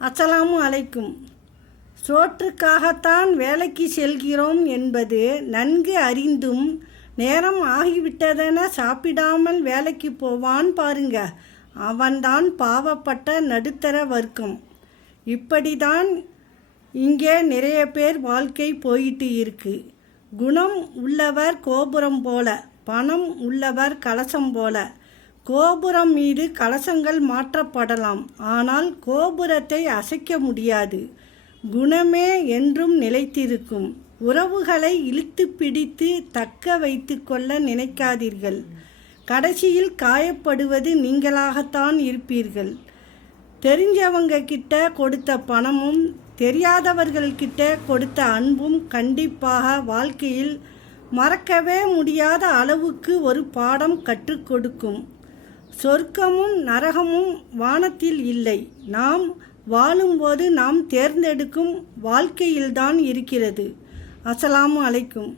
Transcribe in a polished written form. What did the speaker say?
அஸ்ஸலாமு அலைக்கும். சோற்றுக்காகத்தான் வேலைக்கு செல்கிறோம் என்பது நன்கு அறிந்தும் நேரம் ஆகிவிட்டதென சாப்பிடாமல் வேலைக்கு போவான் பாருங்க, அவன்தான் பாவப்பட்ட நடுத்தர வர்க்கம். இப்படிதான் இங்கே நிறைய பேர் வாழ்க்கை போயிட்டு இருக்கு. குணம் உள்ளவர் கோபுரம் போல, பணம் உள்ளவர் கலசம் போல. கோபுரம் மீது கலசங்கள் மாற்றப்படலாம், ஆனால் கோபுரத்தை அசைக்க முடியாது. குணமே என்றும் நிலைத்திருக்கும். உறவுகளை இழுத்து பிடித்து தக்க வைத்து கொள்ள நினைக்காதீர்கள். கடைசியில் காயப்படுவது நீங்களாகத்தான் இருப்பீர்கள். தெரிஞ்சவங்க கிட்ட கொடுத்த பணமும் தெரியாதவர்கள்கிட்ட கொடுத்த அன்பும் கண்டிப்பாக வாழ்க்கையில் மறக்கவே முடியாத அளவுக்கு ஒரு பாடம் கற்றுக் கொடுக்கும். சொர்க்கமும் நரகமும் வானத்தில் இல்லை, நாம் வாழும்போது நாம் தேர்ந்தெடுக்கும் வாழ்க்கையில்தான் இருக்கிறது. அஸ்ஸலாமு அலைக்கும்.